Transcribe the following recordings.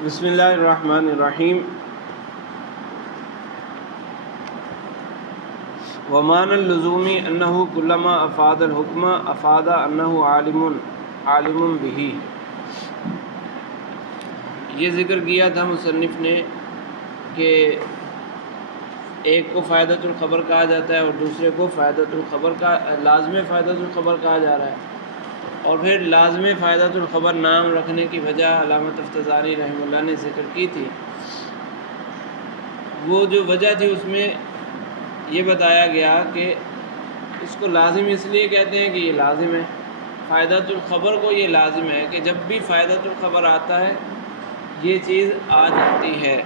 بسم اللہ الرحمن الرحیم۔ ومعنى اللزوم انه كلما افاد الحکم افاد انه عالم به۔ یہ ذکر کیا تھا مصنف نے کہ ایک کو فائدۃ الخبر کہا جاتا ہے اور دوسرے کو فائدۃ الخبر کا لازم فائدۃ الخبر کہا جا رہا ہے، اور پھر لازم فائدۃ الخبر نام رکھنے کی وجہ علامہ تفتزانی رحمہ اللہ نے ذکر کی تھی۔ وہ جو وجہ تھی اس میں یہ بتایا گیا کہ اس کو لازم اس لیے کہتے ہیں کہ یہ لازم ہے، فائدۃ الخبر کو یہ لازم ہے کہ جب بھی فائدۃ الخبر آتا ہے یہ چیز آ جاتی ہے۔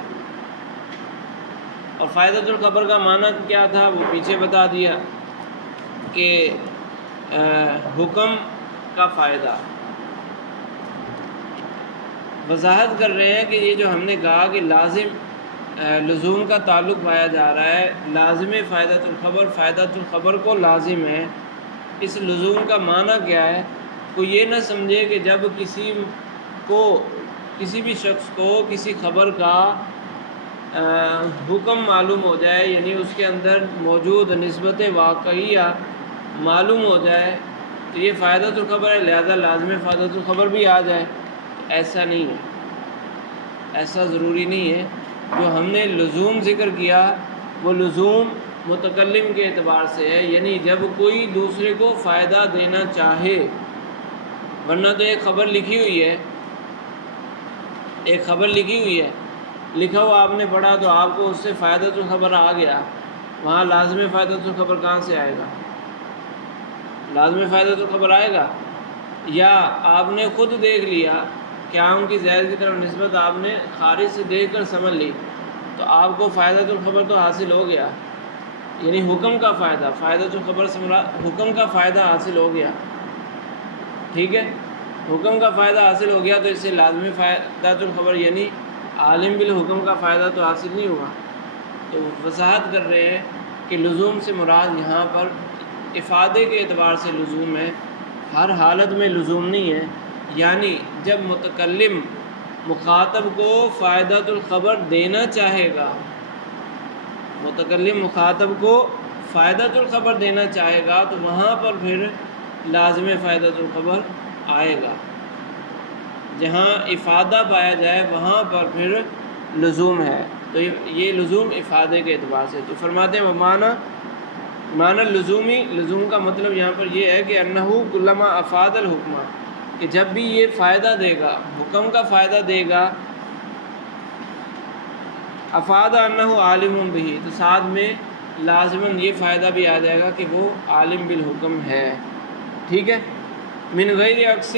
اور فائدۃ الخبر کا معنی کیا تھا وہ پیچھے بتا دیا کہ حکم کا فائدہ۔ وضاحت کر رہے ہیں کہ یہ جو ہم نے کہا کہ لزوم کا تعلق پایا جا رہا ہے، لازم فائدۃ الخبر کو لازم ہے۔ اس لزوم کا معنی کیا ہے؟ کوئی یہ نہ سمجھے کہ جب کسی بھی شخص کو کسی خبر کا حکم معلوم ہو جائے، یعنی اس کے اندر موجود نسبت واقعیہ معلوم ہو جائے تو یہ فائدۃ الخبر ہے، لہذا لازم فائدۃ الخبر بھی آ جائے۔ ایسا نہیں ہے، ایسا ضروری نہیں ہے۔ جو ہم نے لزوم ذکر کیا وہ لزوم متکلم کے اعتبار سے ہے، یعنی جب کوئی دوسرے کو فائدہ دینا چاہے، ورنہ تو ایک خبر لکھی ہوئی ہے، لکھا ہوا آپ نے پڑھا تو آپ کو اس سے فائدۃ الخبر آ گیا، وہاں لازم فائدۃ الخبر کہاں سے آئے گا؟ لازم فائدۃ الخبر آئے گا؟ یا آپ نے خود دیکھ لیا کہ عام کی زائد کی طرف نسبت آپ نے خارج سے دیکھ کر سمجھ لی تو آپ کو فائدۃ الخبر تو حاصل ہو گیا، یعنی حکم کا فائدہ، فائدۃ الخبر سے مراد حکم کا فائدہ حاصل ہو گیا، ٹھیک ہے؟ حکم کا فائدہ حاصل ہو گیا تو اس سے لازمی فائدۃ الخبر یعنی عالم بالحکم کا فائدہ تو حاصل نہیں ہوا۔ تو وضاحت کر رہے ہیں کہ لزوم سے مراد یہاں پر افادے کے اعتبار سے لزوم ہے، ہر حالت میں لزوم نہیں ہے، یعنی جب متکلم مخاطب کو فائدۃ الخبر دینا چاہے گا، متکلم مخاطب کو فائدۃ الخبر دینا چاہے گا تو وہاں پر پھر لازم فائدۃ الخبر آئے گا۔ جہاں افادہ پایا جائے وہاں پر پھر لزوم ہے، تو یہ لزوم افادے کے اعتبار سے۔ تو فرماتے ہیں معنی لزوم کا مطلب یہاں پر یہ ہے کہ انہو کلما افاد الحکمہ، کہ جب بھی یہ فائدہ دے گا، حکم کا فائدہ دے گا، افاد انہو عالم بہ، تو ساتھ میں لازماً یہ فائدہ بھی آ جائے گا کہ وہ عالم بالحکم ہے، ٹھیک ہے؟ من غیر عکس،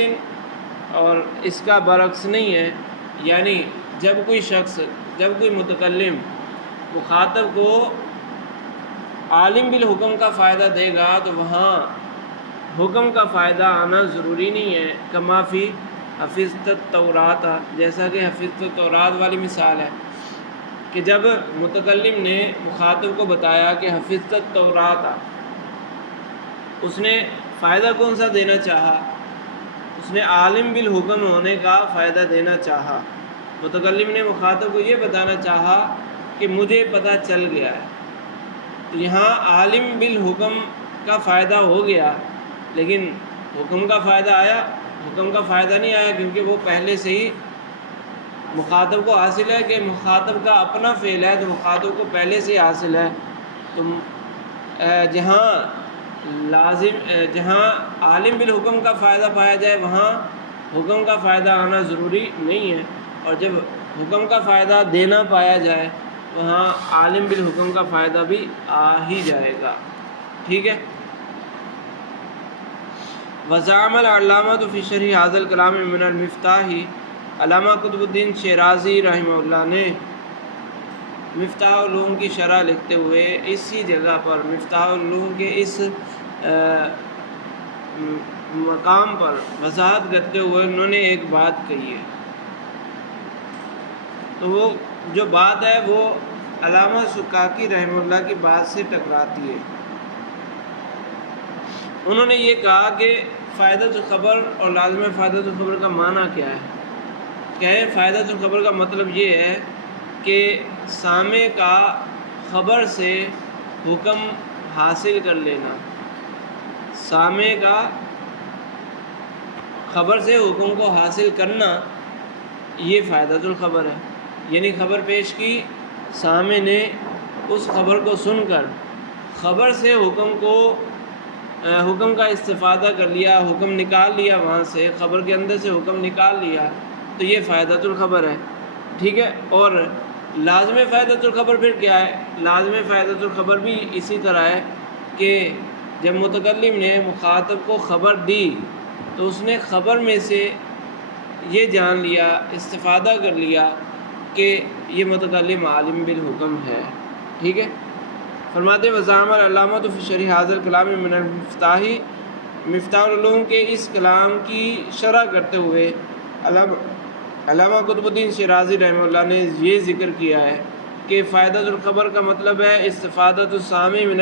اور اس کا برعکس نہیں ہے، یعنی جب کوئی متکلم مخاطب کو عالم بالحکم کا فائدہ دے گا تو وہاں حکم کا فائدہ آنا ضروری نہیں ہے۔ کما فی حفظت التوراۃ، جیسا کہ حفظت التورات والی مثال ہے کہ جب متکلم نے مخاطب کو بتایا کہ حفظت التورات، اس نے فائدہ کون سا دینا چاہا؟ اس نے عالم بالحکم ہونے کا فائدہ دینا چاہا۔ متکلم نے مخاطب کو یہ بتانا چاہا کہ مجھے پتہ چل گیا ہے، تو یہاں عالم بالحکم کا فائدہ ہو گیا، لیکن حکم کا فائدہ آیا؟ حکم کا فائدہ نہیں آیا، کیونکہ وہ پہلے سے ہی مخاطب کو حاصل ہے کہ مخاطب کا اپنا فعل ہے تو مخاطب کو پہلے سے حاصل ہے۔ تو جہاں عالم بالحکم کا فائدہ پایا جائے وہاں حکم کا فائدہ آنا ضروری نہیں ہے، اور جب حکم کا فائدہ دینا پایا جائے وہاں عالم بالحکم کا فائدہ بھی آ ہی جائے گا، ٹھیک ہے؟ وزعم العلامۃ فی شرح ھذا الکلام من المفتاح، علامہ قطب الدین شیرازی رحمہ اللہ نے مفتاح العلوم کی شرح لکھتے ہوئے اسی جگہ پر مفتاح العلوم کے اس مقام پر وضاحت کرتے ہوئے انہوں نے ایک بات کہی ہے، تو وہ جو بات ہے وہ علامہ سکاکی رحمہ اللہ کی بات سے ٹکراتی ہے۔ انہوں نے یہ کہا کہ فائدۃ الخبر اور لازم فائدۃ الخبر کا معنی کیا ہے؟ کہیں فائدۃ الخبر کا مطلب یہ ہے کہ سامع کا خبر سے حکم حاصل کر لینا، سامع کا خبر سے حکم کو حاصل کرنا، یہ فائدۃ الخبر ہے۔ یعنی خبر پیش کی، سامع نے اس خبر کو سن کر خبر سے حکم کا استفادہ کر لیا، حکم نکال لیا، وہاں سے خبر کے اندر سے حکم نکال لیا، تو یہ فائدۃ الخبر ہے، ٹھیک ہے۔ اور لازم فائدۃ الخبر پھر کیا ہے؟ لازم فائدۃ الخبر بھی اسی طرح ہے کہ جب متکلم نے مخاطب کو خبر دی تو اس نے خبر میں سے یہ جان لیا، استفادہ کر لیا کہ یہ متکلم عالم بالحکم ہے، ٹھیک ہے۔ فرماتے وزعم العلامۃ فی شرح ھذا الکلام من مفتاح العلوم کے اس کلام کی شرح کرتے ہوئے علامہ قطب الدین شیرازی رحمہ اللہ نے یہ ذکر کیا ہے کہ فائدۃ الخبر کا مطلب ہے استفادۃ السامع من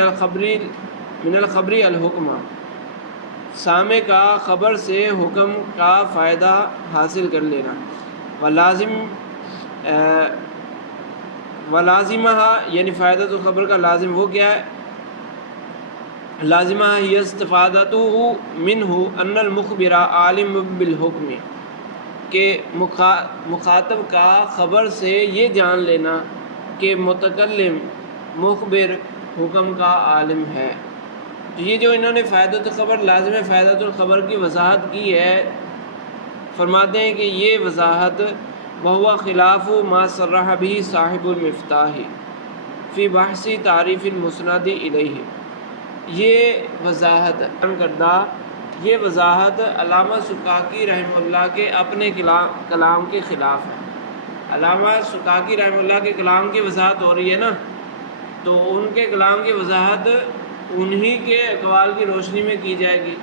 الخبر الحکمہ، سامع کا خبر سے حکم کا فائدہ حاصل کر لینا، ولازمہ یعنی فائدۃ الخبر کا لازم وہ کیا ہے؟ لازمہ ہی استفادتہ منہ ان المخبر عالم بالحکم، کہ مخاطب کا خبر سے یہ جان لینا کہ متکلم مخبر حکم کا عالم ہے۔ تو یہ جو انہوں نے فائدۃ الخبر، لازم فائدۃ الخبر کی وضاحت کی ہے، فرماتے ہیں کہ یہ وضاحت وہو خلاف ما صرح به صاحب المفتاح فی بحث تعریف المسند الیہ، یہ وضاحت یہ وضاحت علامہ سکاکی رحمہ اللہ کے اپنے کلام کے خلاف ہے۔ علامہ سکاکی رحمہ اللہ کے کلام کی وضاحت ہو رہی ہے نا، تو ان کے کلام کی وضاحت انہی کے اقوال کی روشنی میں کی جائے گی۔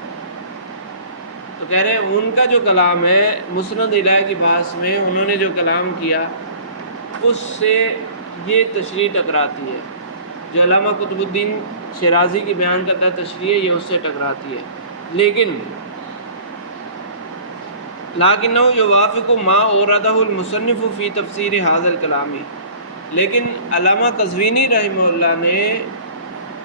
تو کہہ رہے ہیں ان کا جو کلام ہے مسند الیہ کی بحث میں انہوں نے جو کلام کیا اس سے یہ تشریح ٹکراتی ہے، جو علامہ قطب الدین شیرازی کی بیان کرتا ہے تشریح، یہ اس سے ٹکراتی ہے۔ لیکنہ یوافق ما اوردہ المصنف فی تفسیر ھذا الکلام، لیکن علامہ قزوینی رحمہ اللہ نے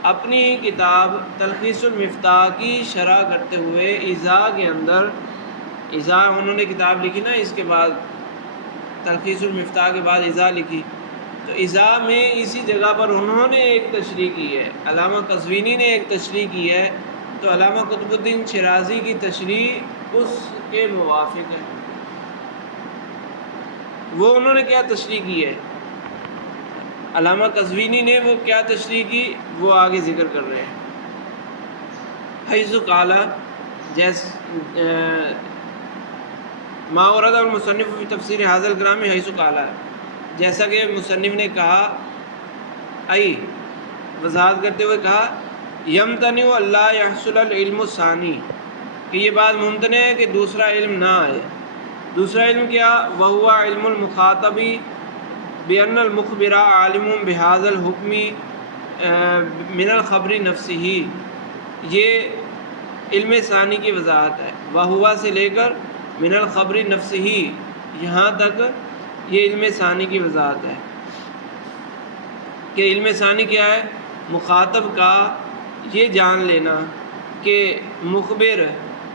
اپنی کتاب تلخیص المفتاح کی شرح کرتے ہوئے ایضاح کے اندر، ایضاح انہوں نے کتاب لکھی نا، اس کے بعد تلخیص المفتاح کے بعد ایضاح لکھی، تو ایضاح میں اسی جگہ پر انہوں نے ایک تشریح کی ہے، علامہ قزوینی نے ایک تشریح کی ہے، تو علامہ قطب الدین شیرازی کی تشریح اس کے موافق ہے۔ وہ انہوں نے کیا تشریح کی ہے؟ علامہ قزوینی نے وہ کیا تشریح کی وہ آگے ذکر کر رہے ہیں۔ حیث قال، ما ورد المصنف فی تفسیر ھذا الکلام حیث قال، جیسا کہ مصنف نے کہا، وضاحت کرتے ہوئے کہا، یمتنع اللہ یحصل العلم الثانی، کہ یہ بات ممتنع ہے کہ دوسرا علم نہ آئے۔ دوسرا علم کیا؟ وہو علم المخاطب بأن المخبر عالم بهذا الحکم من الخبر نفسہ، یہ علم ثانی کی وضاحت ہے، وہوا سے لے کر من الخبر نفسہ یہاں تک یہ علم ثانی کی وضاحت ہے کہ علم ثانی کیا ہے؟ مخاطب کا یہ جان لینا کہ مخبر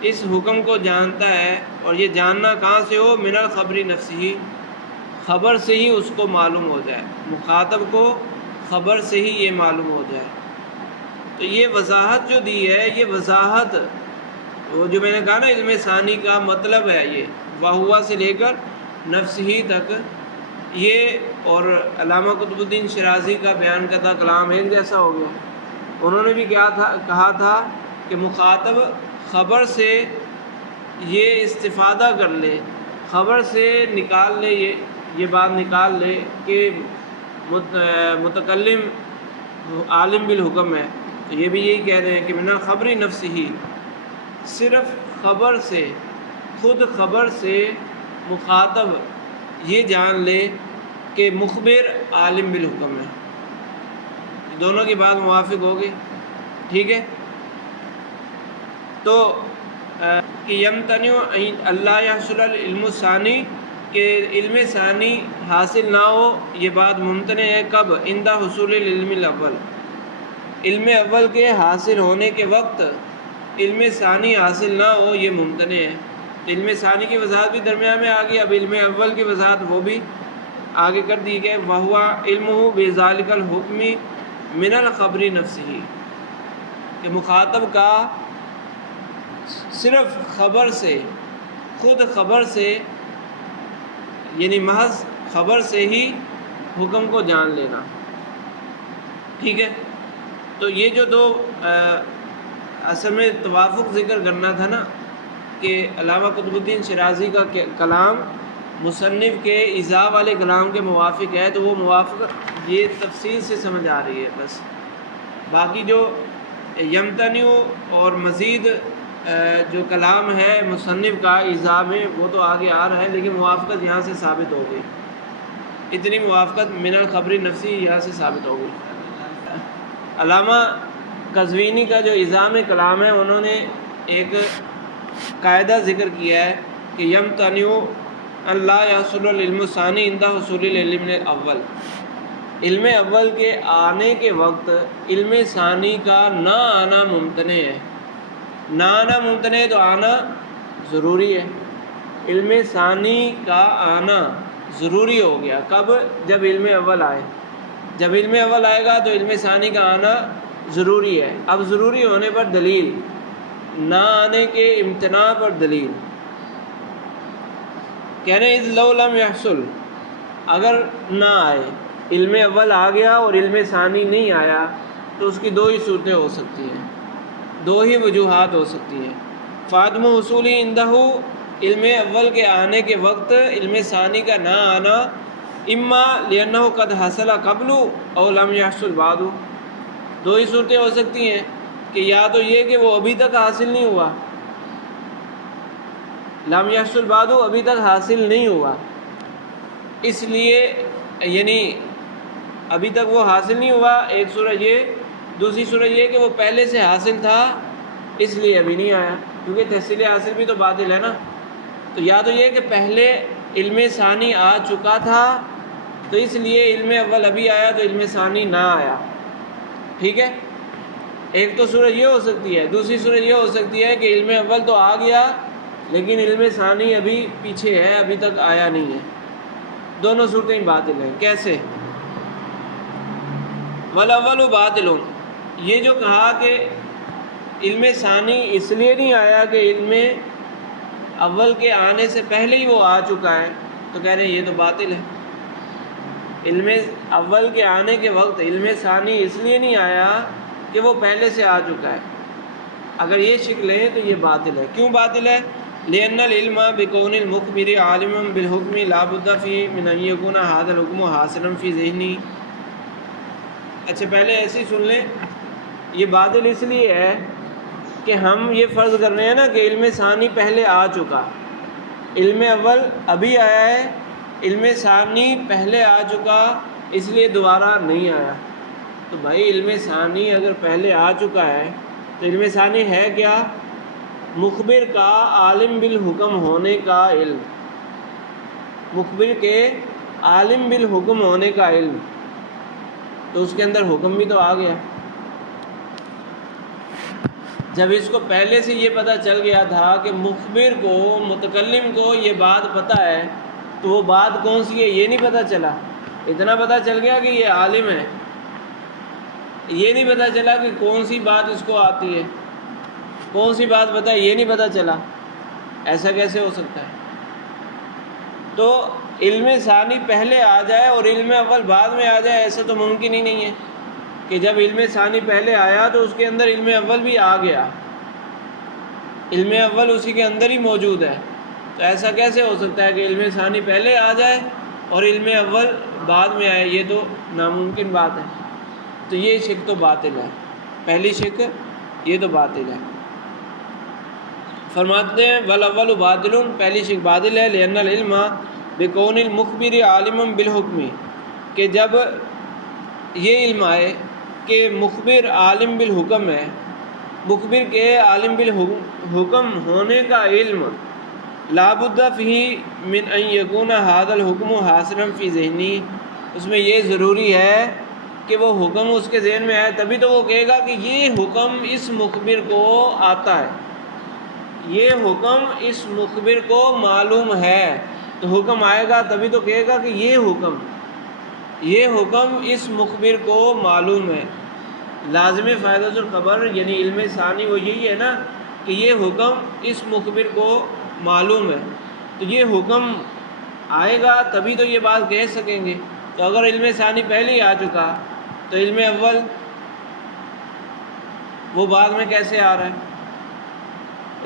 اس حکم کو جانتا ہے، اور یہ جاننا کہاں سے ہو؟ من الخبر نفسہ، خبر سے ہی اس کو معلوم ہو جائے، مخاطب کو خبر سے ہی یہ معلوم ہو جائے۔ تو یہ وضاحت جو دی ہے، یہ وضاحت وہ جو میں نے کہا نا علم ثانی کا مطلب ہے یہ واہوا سے لے کر نفس ہی تک، یہ اور علامہ قطب الدین شیرازی کا بیان کرتا کلام ایک جیسا ہو گیا۔ انہوں نے بھی کہا تھا کہ مخاطب خبر سے یہ استفادہ کر لے، خبر سے نکال لے، یہ بات نکال لے کہ متکلم عالم بالحکم ہے، تو یہ بھی یہی کہہ رہے ہیں کہ من خبر نفس ہی، صرف خبر سے، خود خبر سے مخاطب یہ جان لے کہ مخبر عالم بالحکم ہے، دونوں کی بات موافق ہوگی، ٹھیک ہے۔ تو کہ یمتنع اللہ یحصل العلم الثانی کہ علم ثانی حاصل نہ ہو، یہ بات ممتنع ہے کب؟ عند حصول العلم الاول، علم اول کے حاصل ہونے کے وقت علم ثانی حاصل نہ ہو، یہ ممتنع ہے۔ تو علم ثانی کی وضاحت بھی درمیان میں آ گئی، اب علم اول کی وضاحت وہ بھی آگے کر دی گئی۔ وَهُوَ عِلْمُهُ بِذَلِكَ الْحُكْمِ مِنَ الْخَبْرِ نَفْسِهِ، کہ مخاطب کا صرف خبر سے، خود خبر سے، یعنی محض خبر سے ہی حکم کو جان لینا۔ ٹھیک ہے، تو یہ جو دو اصل میں توافق ذکر کرنا تھا نا، کہ علامہ قطب الدین شیرازی کا کلام مصنف کے ایذاء والے کلام کے موافق ہے، تو وہ موافق یہ تفصیل سے سمجھ آ رہی ہے بس۔ باقی جو یمتنع اور مزید جو کلام ہے مصنف کا ایذاء میں، وہ تو آگے آ رہا ہے، لیکن موافقت یہاں سے ثابت ہو گئی، اتنی موافقت من الخبر نفسی یہاں سے ثابت ہو گئی۔ علامہ قزوینی کا جو ایذاء میں کلام ہے، انہوں نے ایک قاعدہ ذکر کیا ہے کہ یمتنع ان لا یحصل العلم الثانی عند حصول العلم الاول، علم اول کے آنے کے وقت علم ثانی کا نہ آنا ممتنع ہے۔ نہ آنا ممتنع ہے تو آنا ضروری ہے۔ علم ثانی کا آنا ضروری ہو گیا کب؟ جب علم اول آئے۔ جب علم اول آئے گا تو علم ثانی کا آنا ضروری ہے۔ اب ضروری ہونے پر دلیل، نہ آنے کے امتناع پر دلیل، کہنے اذ لو لم یحصل، اگر نہ آئے، علم اول آ گیا اور علم ثانی نہیں آیا، تو اس کی دو ہی صورتیں ہو سکتی ہیں، دو ہی وجوہات ہو سکتی ہیں۔ فعدم حصولی عندہ، علم اول کے آنے کے وقت علم ثانی کا نہ آنا، اما لأنہ قد حصل قبل او لم یحصل بعد، دو ہی صورتیں ہو سکتی ہیں کہ یا تو یہ کہ وہ ابھی تک حاصل نہیں ہوا، لم یحصل بعد ابھی تک حاصل نہیں ہوا، اس لیے یعنی ابھی تک وہ حاصل نہیں ہوا، ایک صورت یہ، دوسری صورت یہ کہ وہ پہلے سے حاصل تھا اس لیے ابھی نہیں آیا، کیونکہ تحصیل حاصل بھی تو باطل ہے نا۔ تو یا تو یہ کہ پہلے علم ثانی آ چکا تھا تو اس لیے علم اول ابھی آیا تو علم ثانی نہ آیا، ٹھیک ہے، ایک تو صورت یہ ہو سکتی ہے۔ دوسری صورت یہ ہو سکتی ہے کہ علم اول تو آ گیا لیکن علم ثانی ابھی پیچھے ہے، ابھی تک آیا نہیں ہے، دونوں صورتیں باطل ہیں۔ کیسے؟ والاول باطل، یہ جو کہا کہ علم ثانی اس لیے نہیں آیا کہ علم اول کے آنے سے پہلے ہی وہ آ چکا ہے، تو کہہ رہے ہیں یہ تو باطل ہے۔ علم اول کے آنے کے وقت علم ثانی اس لیے نہیں آیا کہ وہ پہلے سے آ چکا ہے، اگر یہ شک لیں تو یہ باطل ہے۔ کیوں باطل ہے؟ لأن العلم بكون المخبر عالما بالحكم لا بد فيه من ان يكون هذا الحكم حاصلا في ذهنه۔ اچھا پہلے ایسے ہی سن لیں، یہ باطل اس لیے ہے کہ ہم یہ فرض کر رہے ہیں نا کہ علم ثانی پہلے آ چکا، علم اول ابھی آیا ہے، علم ثانی پہلے آ چکا اس لیے دوبارہ نہیں آیا۔ تو بھائی علم ثانی اگر پہلے آ چکا ہے تو علم ثانی ہے کیا؟ مخبر کا عالم بالحکم ہونے کا علم، مخبر کے عالم بالحکم ہونے کا علم، تو اس کے اندر حکم بھی تو آ گیا۔ جب اس کو پہلے سے یہ پتہ چل گیا تھا کہ مخبر کو، متکلم کو یہ بات پتہ ہے، تو وہ بات کون سی ہے یہ نہیں پتہ چلا، اتنا پتہ چل گیا کہ یہ عالم ہے، یہ نہیں پتہ چلا کہ کون سی بات اس کو آتی ہے، کون سی بات پتہ ہے یہ نہیں پتہ چلا، ایسا کیسے ہو سکتا ہے؟ تو علم ثانی پہلے آ جائے اور علم اول بعد میں آ جائے، ایسا تو ممکن ہی نہیں ہے کہ جب علم ثانی پہلے آیا تو اس کے اندر علم اول بھی آ گیا، علم اول اسی کے اندر ہی موجود ہے، تو ایسا کیسے ہو سکتا ہے کہ علم ثانی پہلے آ جائے اور علم اول بعد میں آئے؟ یہ تو ناممکن بات ہے۔ تو یہ شک تو باطل ہے، پہلی شک یہ تو باطل ہے۔ فرماتے ہیں والاول باطل، پہلی شک باطل ہے، لأن العلم بکون المخبر عالما بالحکم، کہ جب یہ علم آئے کہ مخبر عالم بالحکم ہے، مخبر کے عالم بالحکم ہونے کا علم لا بد فی من ان یکون ھذا الحکم حاصلا فی ذہنی، اس میں یہ ضروری ہے کہ وہ حکم اس کے ذہن میں آئے، تبھی تو وہ کہے گا کہ یہ حکم اس مخبر کو آتا ہے، یہ حکم اس مخبر کو معلوم ہے، تو حکم آئے گا تبھی تو کہے گا کہ یہ حکم اس مخبر کو معلوم ہے۔ لازم فائدۃ الخبر یعنی علم ثانی وہ یہی ہے نا کہ یہ حکم اس مخبر کو معلوم ہے، تو یہ حکم آئے گا تبھی تو یہ بات کہہ سکیں گے۔ تو اگر علم ثانی پہلے ہی آ چکا تو علم اول وہ بعد میں کیسے آ رہا ہے؟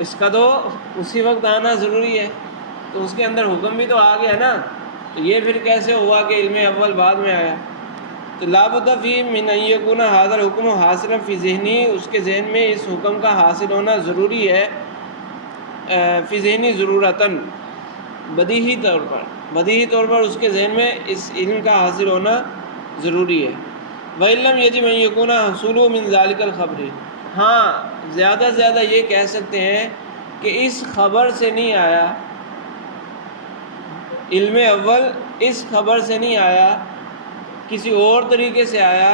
اس کا تو اسی وقت آنا ضروری ہے، تو اس کے اندر حکم بھی تو آ گیا نا، تو یہ پھر کیسے ہوا کہ علم اول بعد میں آیا؟ تو لا بد فی من ان یکون ھذا الحکم حاصلا فی ذہنی، اس کے ذہن میں اس حکم کا حاصل ہونا ضروری ہے، فی ذہنی ضرورتاً، بدیہی طور پر اس کے ذہن میں اس علم کا حاصل ہونا ضروری ہے۔ وَإِن لَّمْ يَجِبْ أَن يَكُونَ حُصُولُهُ مِن ذَلِكَ الْخَبْرِ، ہاں زیادہ سے زیادہ یہ کہہ سکتے ہیں کہ اس خبر سے نہیں آیا، علم اول اس خبر سے نہیں آیا، کسی اور طریقے سے آیا،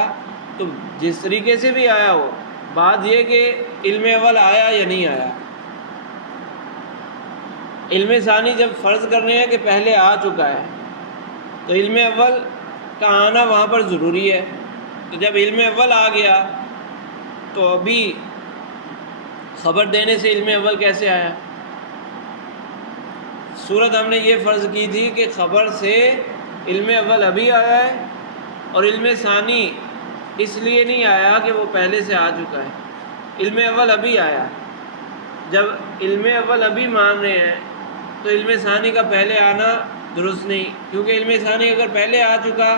تو جس طریقے سے بھی آیا ہو، بات یہ کہ علم اول آیا یا نہیں آیا۔ علم ثانی جب فرض کر رہے ہیں کہ پہلے آ چکا ہے تو علم اول کا آنا وہاں پر ضروری ہے، تو جب علم اول آ گیا تو ابھی خبر دینے سے علم اول کیسے آیا؟ صورت ہم نے یہ فرض کی تھی کہ خبر سے علم اول ابھی آیا ہے اور علم ثانی اس لیے نہیں آیا کہ وہ پہلے سے آ چکا ہے، علم اول ابھی آیا۔ جب علم اول ابھی مان رہے ہیں تو علم ثانی کا پہلے آنا درست نہیں، کیونکہ علم ثانی اگر پہلے آ چکا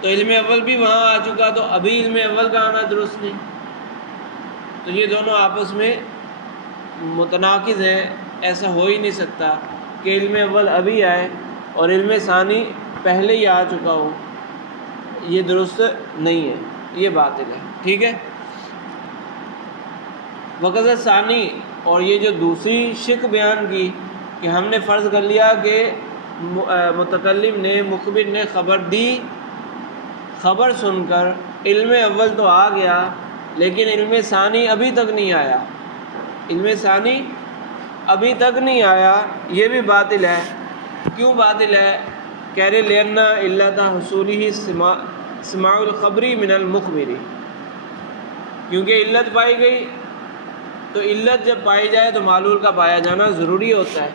تو علم اول بھی وہاں آ چکا، تو ابھی علم اول کا آنا درست نہیں، تو یہ دونوں آپس میں متناقض ہیں، ایسا ہو ہی نہیں سکتا کہ علم اول ابھی آئے اور علم ثانی پہلے ہی آ چکا ہو، یہ درست نہیں ہے، یہ باطل ہے، ٹھیک ہے۔ وقت ثانی، اور یہ جو دوسری شک بیان کی کہ ہم نے فرض کر لیا کہ متکلم نے مخبر نے خبر دی، خبر سن کر علم اول تو آ گیا لیکن علم ثانی ابھی تک نہیں آیا، علم ثانی ابھی تک نہیں آیا، یہ بھی باطل ہے۔ کیوں باطل ہے؟ کہہ رہے لأن علت حصولہ سماع الخبری من المخبری، کیونکہ علت پائی گئی، تو علت جب پائی جائے تو معلول کا پایا جانا ضروری ہوتا ہے۔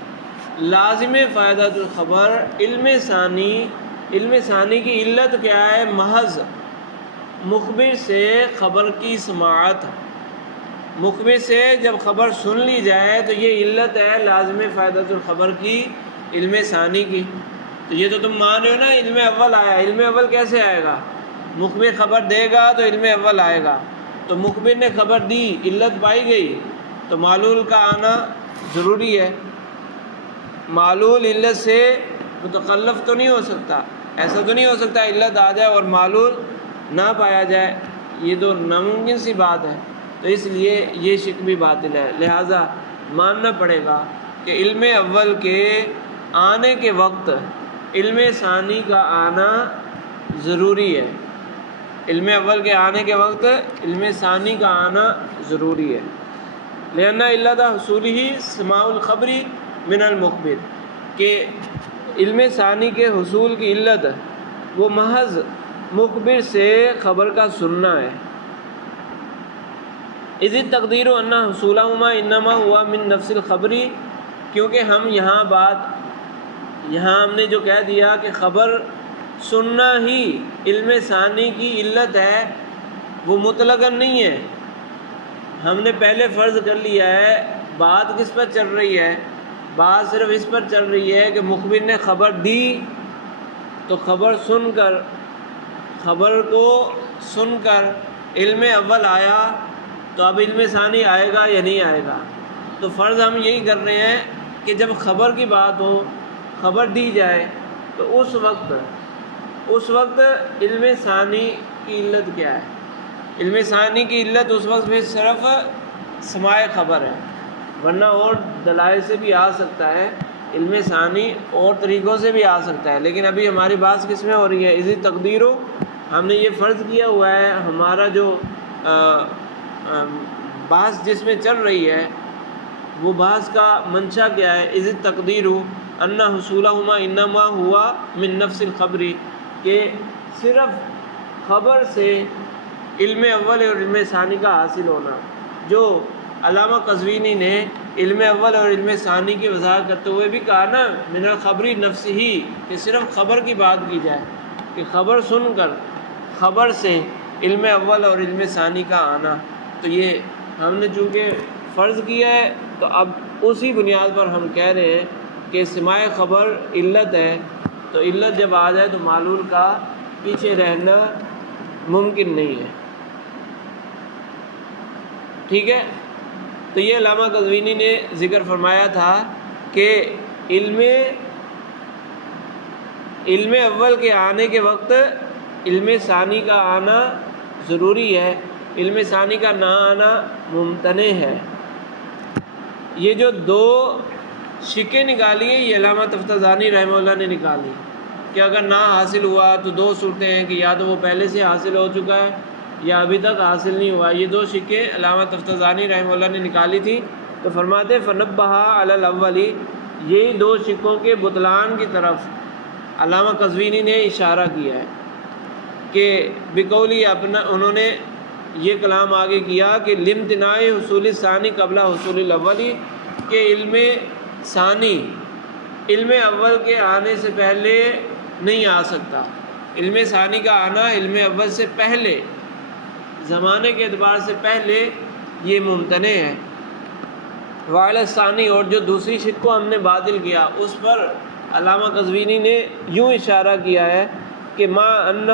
لازم فائدۃ الخبر علم ثانی کی علت کیا ہے؟ محض مخبر سے خبر کی سماعت، مخبر سے جب خبر سن لی جائے تو یہ علت ہے لازم فائدۃ الخبر کی، علم ثانی کی۔ تو یہ تو تم مان رہے ہو نا علم اول آیا، علم اول کیسے آئے گا؟ مخبر خبر دے گا تو علم اول آئے گا، تو مخبر نے خبر دی، علت پائی گئی، تو معلول کا آنا ضروری ہے۔ معلول علت سے متخلف تو نہیں ہو سکتا، ایسا تو نہیں ہو سکتا علت آ جائے اور معلول نہ پایا جائے، یہ تو ناممکن سی بات ہے، تو اس لیے یہ شک بھی باطل ہے۔ لہٰذا ماننا پڑے گا کہ علم اول کے آنے کے وقت علم ثانی کا آنا ضروری ہے، علم اول کے آنے کے وقت علم ثانی کا آنا ضروری ہے۔ لأن علت حصولہ سماع الخبری من المخبر، کہ علم ثانی کے حصول کی علت وہ محض مخبر سے خبر کا سننا ہے۔ اذ التقدیر ان حصولہما انما ہوا من نفس الخبری، کیونکہ ہم یہاں ہم نے جو کہہ دیا کہ خبر سننا ہی علم ثانی کی علت ہے، وہ مطلقاً نہیں ہے، ہم نے پہلے فرض کر لیا ہے۔ بات کس پر چل رہی ہے؟ بات صرف اس پر چل رہی ہے کہ مخبر نے خبر دی تو خبر کو سن کر علم اول آیا، تو اب علم ثانی آئے گا یا نہیں آئے گا؟ تو فرض ہم یہی کر رہے ہیں کہ جب خبر کی بات ہو، خبر دی جائے، تو اس وقت علم ثانی کی علت کیا ہے؟ علم ثانی کی علت اس وقت میں صرف سماع خبر ہے، ورنہ اور دلائل سے بھی آ سکتا ہے، علم ثانی اور طریقوں سے بھی آ سکتا ہے، لیکن ابھی ہماری بات کس میں ہو رہی ہے؟ اسی تقدیر ہو، ہم نے یہ فرض کیا ہوا ہے، ہمارا جو بحث جس میں چل رہی ہے وہ بحث کا منشا کیا ہے؟ اسی تقدیر ہو ان حصولہما انما ہوا من نفس الخبری، کہ صرف خبر سے علم اول اور علم ثانی کا حاصل ہونا۔ جو علامہ قزوینی نے علم اول اور علم ثانی کی وضاحت کرتے ہوئے بھی کہا نا من الخبری نفس ہی، کہ صرف خبر کی بات کی جائے، کہ خبر سن کر خبر سے علم اول اور علم ثانی کا آنا، تو یہ ہم نے چونکہ فرض کیا ہے تو اب اسی بنیاد پر ہم کہہ رہے ہیں کہ سماع خبر علت ہے، تو علت جب آ جائے تو معلول کا پیچھے رہنا ممکن نہیں ہے۔ ٹھیک ہے، تو یہ علامہ قزوینی نے ذکر فرمایا تھا کہ علم اول کے آنے کے وقت علم ثانی کا آنا ضروری ہے، علم ثانی کا نہ آنا ممتنع ہے۔ یہ جو دو شکیں نکالی ہیں یہ علامہ تفتزانی رحمہ اللہ نے نکالی، کہ اگر نہ حاصل ہوا تو دو صورتیں ہیں، کہ یا تو وہ پہلے سے حاصل ہو چکا ہے یا ابھی تک حاصل نہیں ہوا۔ یہ دو شکیں علامہ تفتزانی رحمہ اللہ نے نکالی تھی، تو فرماتے فنبہ علی الاولی، یہی دو شکوں کے بطلان کی طرف علامہ قزوینی نے اشارہ کیا ہے، کہ بقولی اپنا انہوں نے یہ کلام آگے کیا کہ لامتناع حصول ثانی قبل حصول الاولی، کہ علم ثانی علم اول کے آنے سے پہلے نہیں آ سکتا، علم ثانی کا آنا علم اول سے پہلے، زمانے کے اعتبار سے پہلے یہ ممتنع ہے۔ وعلی ثانی، اور جو دوسری شک کو ہم نے باطل کیا اس پر علامہ قزوینی نے یوں اشارہ کیا ہے کہ ما ان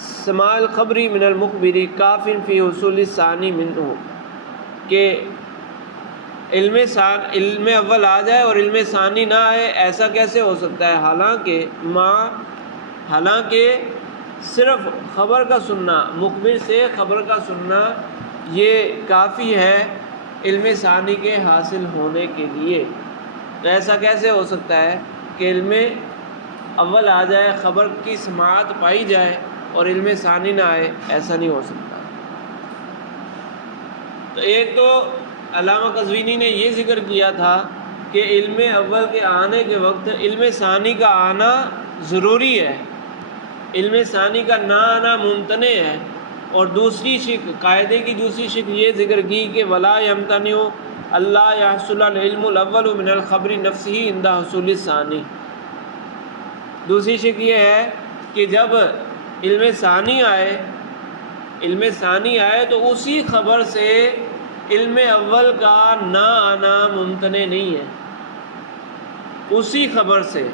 سماع الخبری من المخبری کاف فی حصول الثانی منہ، کہ علم اول آ جائے اور علم ثانی نہ آئے، ایسا کیسے ہو سکتا ہے؟ حالانکہ صرف خبر کا سننا، مخبر سے خبر کا سننا یہ کافی ہے علم ثانی کے حاصل ہونے کے لیے۔ تو ایسا کیسے ہو سکتا ہے کہ علم اول آ جائے، خبر کی سماعت پائی جائے اور علم ثانی نہ آئے؟ ایسا نہیں ہو سکتا۔ تو ایک تو علامہ قزوینی نے یہ ذکر کیا تھا کہ علم اول کے آنے کے وقت علم ثانی کا آنا ضروری ہے، علم ثانی کا نہ آنا ممتنع ہے، اور دوسری شک، قاعدے کی دوسری شک یہ ذکر کی کہ ولا یمتنع اللہ یحصل العلم الاول من الخبر نفسہ عند حصول الثانی۔ دوسری شک یہ ہے کہ جب علم ثانی آئے تو اسی خبر سے علم اول کا نہ آنا ممتنع نہیں ہے، اسی خبر سے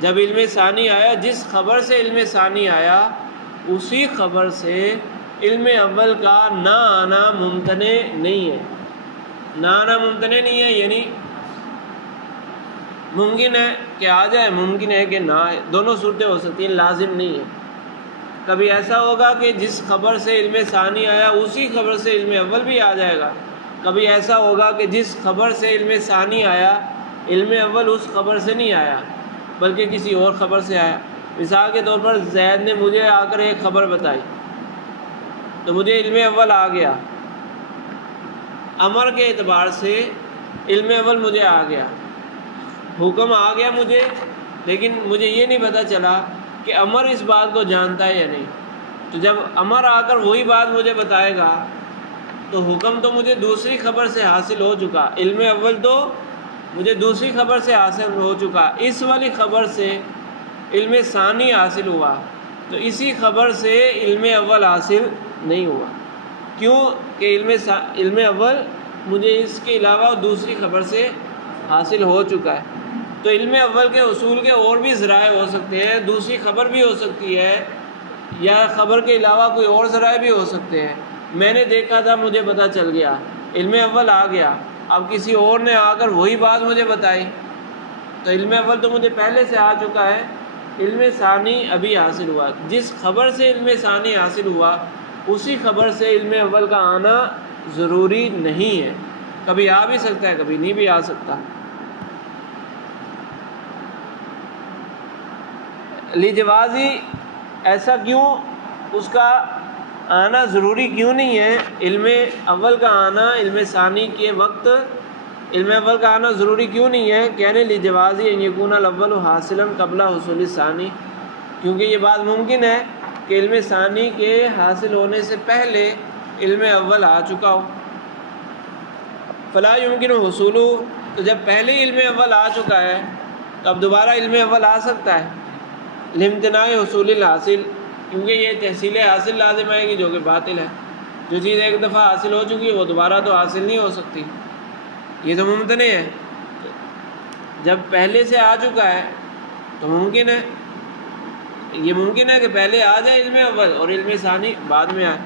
جب علم ثانی آیا، جس خبر سے علم ثانی آیا اسی خبر سے علم اول کا نہ آنا ممتنع نہیں ہے۔ نہ آنا ممتنع نہیں ہے یعنی ممکن ہے کہ آ جائے، ممکن ہے کہ نہ آئے، دونوں صورتیں ہو سکتی ہیں، لازم نہیں ہے۔ کبھی ایسا ہوگا کہ جس خبر سے علم ثانی آیا اسی خبر سے علم اول بھی آ جائے گا، کبھی ایسا ہوگا کہ جس خبر سے علم ثانی آیا علم اول اس خبر سے نہیں آیا بلکہ کسی اور خبر سے آیا۔ مثال کے طور پر زید نے مجھے آ کر ایک خبر بتائی تو مجھے علم اول آ گیا، امر کے اعتبار سے علم اول مجھے آ گیا، حکم آ گیا مجھے، لیکن مجھے یہ نہیں پتہ چلا کہ امر اس بات کو جانتا ہے یا نہیں۔ تو جب امر آ کر وہی بات مجھے بتائے گا تو حکم تو مجھے دوسری خبر سے حاصل ہو چکا، علم اول تو مجھے دوسری خبر سے حاصل ہو چکا، اس والی خبر سے علم ثانی حاصل ہوا، تو اسی خبر سے علم اول حاصل نہیں ہوا۔ کیوں کہ علم اول مجھے اس کے علاوہ دوسری خبر سے حاصل ہو چکا ہے۔ تو علم اول کے حصول کے اور بھی ذرائع ہو سکتے ہیں، دوسری خبر بھی ہو سکتی ہے، یا خبر کے علاوہ کوئی اور ذرائع بھی ہو سکتے ہیں۔ میں نے دیکھا تھا، مجھے پتہ چل گیا، علم اول آ گیا، اب کسی اور نے آ کر وہی بات مجھے بتائی، تو علم اول تو مجھے پہلے سے آ چکا ہے، علم ثانی ابھی حاصل ہوا۔ جس خبر سے علم ثانی حاصل ہوا اسی خبر سے علم اول کا آنا ضروری نہیں ہے، کبھی آ بھی سکتا ہے کبھی نہیں بھی آ سکتا۔ لجوازی ایسا کیوں، اس کا آنا ضروری کیوں نہیں ہے؟ علم اول کا آنا علم ثانی کے وقت، علم اول کا آنا ضروری کیوں نہیں ہے؟ کہنے لجوازی ان یکون الاول حاصلا قبل حصول الثانی، کیونکہ یہ بات ممکن ہے کہ علم ثانی کے حاصل ہونے سے پہلے علم اول آ چکا ہو۔ فلا یمکن حصول، تو جب پہلے علم اول آ چکا ہے تو اب دوبارہ علم اول آ سکتا ہے۔ لامتناع حصول الحاصل، کیونکہ یہ تحصیل حاصل لازم آئے گی جو کہ باطل ہے۔ جو چیز ایک دفعہ حاصل ہو چکی ہے وہ دوبارہ تو حاصل نہیں ہو سکتی، یہ تو ممتنع ہے۔ جب پہلے سے آ چکا ہے تو ممکن ہے، یہ ممکن ہے کہ پہلے آ جائے علم اول اور علم ثانی بعد میں آئے۔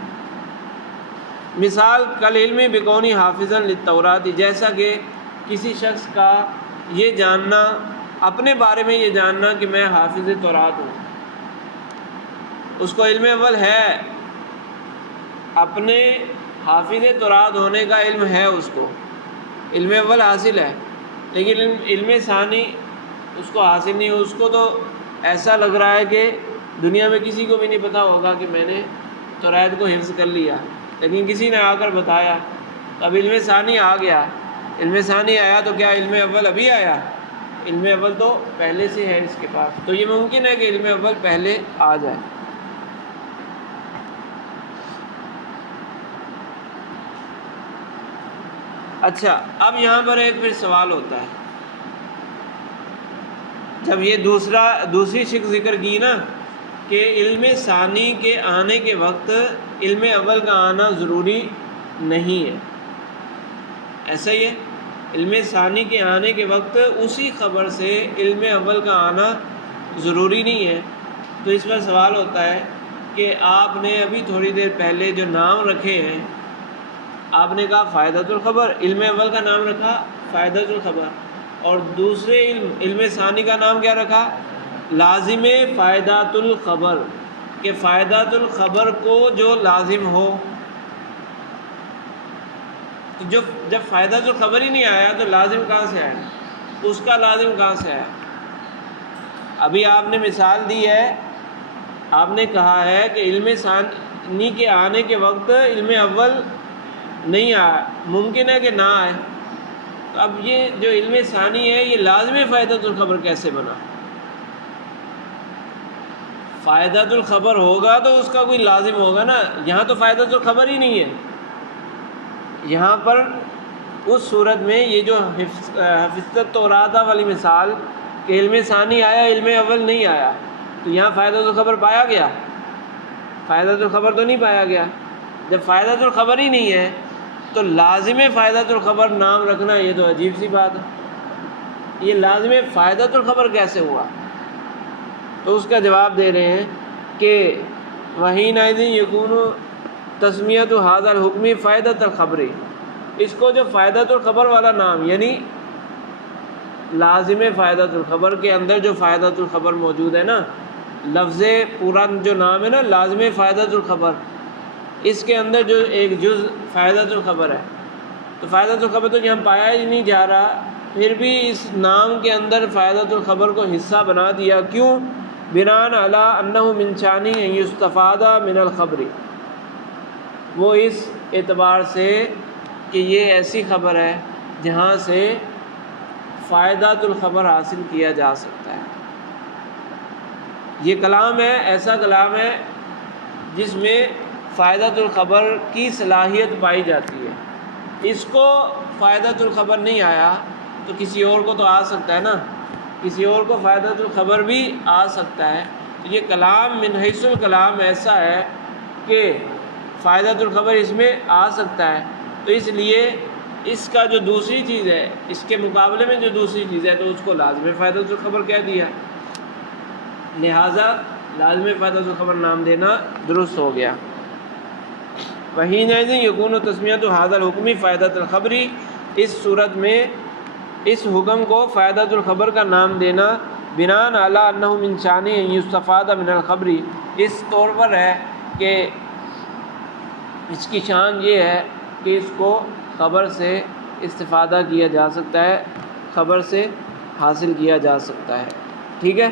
مثال کل علم بکونی حافظا للتورات، جیسا کہ کسی شخص کا یہ جاننا، اپنے بارے میں یہ جاننا کہ میں حافظ تورات ہوں، اس کو علم اول ہے، اپنے حافظ تورات ہونے کا علم ہے، اس کو علم اول حاصل ہے، لیکن علم ثانی اس کو حاصل نہیں ہو۔ اس کو تو ایسا لگ رہا ہے کہ دنیا میں کسی کو بھی نہیں پتہ ہوگا کہ میں نے تورات کو حفظ کر لیا، لیکن کسی نے آ کر بتایا، اب علم ثانی آ گیا۔ علم ثانی آیا تو کیا علم اول ابھی آیا؟ علم اول تو پہلے سے ہے اس کے پاس، تو یہ ممکن ہے کہ علم اول پہلے آ جائے۔ اچھا، اب یہاں پر ایک پھر سوال ہوتا ہے، جب یہ دوسری شک ذکر کی نا کہ علم ثانی کے آنے کے وقت علم اول کا آنا ضروری نہیں ہے، ایسا ہی ہے، علم ثانی کے آنے کے وقت اسی خبر سے علم اول کا آنا ضروری نہیں ہے، تو اس پر سوال ہوتا ہے کہ آپ نے ابھی تھوڑی دیر پہلے جو نام رکھے ہیں، آپ نے کہا فائدۃ الخبر، علم اول کا نام رکھا فائدۃ الخبر، اور دوسرے علم ثانی کا نام کیا رکھا؟ لازم فائدۃ الخبر، کہ فائدۃ الخبر کو جو لازم ہو، تو جب فائدۃ الخبر ہی نہیں آیا تو لازم کہاں سے آیا؟ اس کا لازم کہاں سے آیا؟ ابھی آپ نے مثال دی ہے، آپ نے کہا ہے کہ علم ثانی کے آنے کے وقت علم اول نہیں آیا، ممکن ہے کہ نہ آئے، تو اب یہ جو علم ثانی ہے یہ لازم فائدۃ الخبر کیسے بنا؟ فائدۃ الخبر ہوگا تو اس کا کوئی لازم ہوگا نا، یہاں تو فائدۃ الخبر ہی نہیں ہے۔ یہاں پر اس صورت میں یہ جو حفظت التورات والی مثال کہ علم ثانی آیا علم اول نہیں آیا، تو یہاں فائدۃ الخبر پایا گیا؟ فائدۃ الخبر تو نہیں پایا گیا۔ جب فائدۃ الخبر ہی نہیں ہے تو لازم فائدۃ الخبر نام رکھنا یہ تو عجیب سی بات ہے، یہ لازم فائدۃ الخبر کیسے ہوا؟ تو اس کا جواب دے رہے ہیں کہ وحینئذ یکون تسمیۃ ھذا الحکم فائدۃ الخبر، اس کو جو فائدۃ الخبر والا نام، یعنی لازم فائدۃ الخبر کے اندر جو فائدۃ الخبر موجود ہے نا، لفظ پورا جو نام ہے نا لازم فائدۃ الخبر، اس کے اندر جو ایک جز فائدۃ الخبر ہے، تو فائدۃ الخبر تو یہاں پایا ہی نہیں جا رہا، پھر بھی اس نام کے اندر فائدۃ الخبر کو حصہ بنا دیا، کیوں؟ بناء علی انہ من شأنہ ان یستفاد من الخبر، وہ اس اعتبار سے کہ یہ ایسی خبر ہے جہاں سے فائدۃ الخبر حاصل کیا جا سکتا ہے۔ یہ کلام ہے، ایسا کلام ہے جس میں فائدۃ الخبر کی صلاحیت پائی جاتی ہے، اس کو فائدۃ الخبر نہیں آیا تو کسی اور کو تو آ سکتا ہے نا، کسی اور کو فائدۃ الخبر بھی آ سکتا ہے، تو یہ کلام من حیث الکلام ایسا ہے کہ فائدۃ الخبر اس میں آ سکتا ہے، تو اس لیے اس کا جو دوسری چیز ہے، اس کے مقابلے میں جو دوسری چیز ہے تو اس کو لازم فائدۃ الخبر کہہ دیا، لہٰذا لازم فائدۃ الخبر نام دینا درست ہو گیا۔ وحینئذ یکون تسمیۃ ھذا الحکم فائدۃ الخبر، اس صورت میں اس حکم کو فائدۃ الخبر کا نام دینا بناء علی انہ من شأنہ ان یستفاد من الخبر، اس طور پر ہے کہ اس کی شان یہ ہے کہ اس کو خبر سے استفادہ کیا جا سکتا ہے، خبر سے حاصل کیا جا سکتا ہے، ٹھیک ہے۔